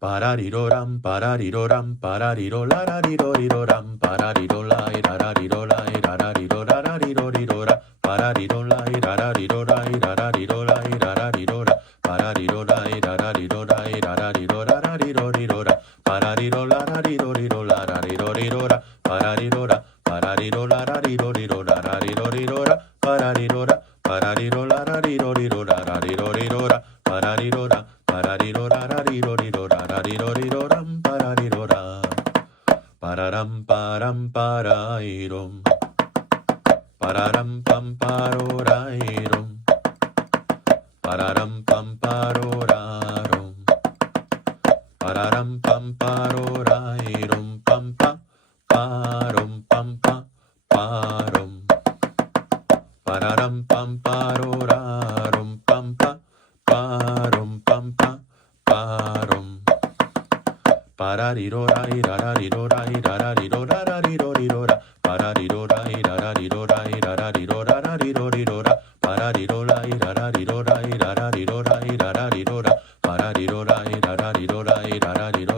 Parariroram, parariroram, pararirolarariroram, pararirolai, rararirolai, rararirorarirora, pararirolai, rararirolai, rararirolai, rararirora, pararirolai, rararirolai, rararirorararirora, pararirolararirora, pararirora, pararirolararirora, pararirora, pararirolararirora, pararirora, Parariroram, parariroram. Pararam, param, parairom. Pararam, pam, parorairom. Pararam, pam, parorarom. Pararam, pam, parorairom. Pam, pa, parom, pam, pa, parom. Pararam, pam, parorarom. Pam, pa, parom, pam, pa, parom. Pararirorai, rararirorai, rararirorarirora, pararirorai, rararirorai, rararirorarirora, pararirorai, rararirorai, rararirorai, rararirora, pararirorai, rararirorai, rararirora.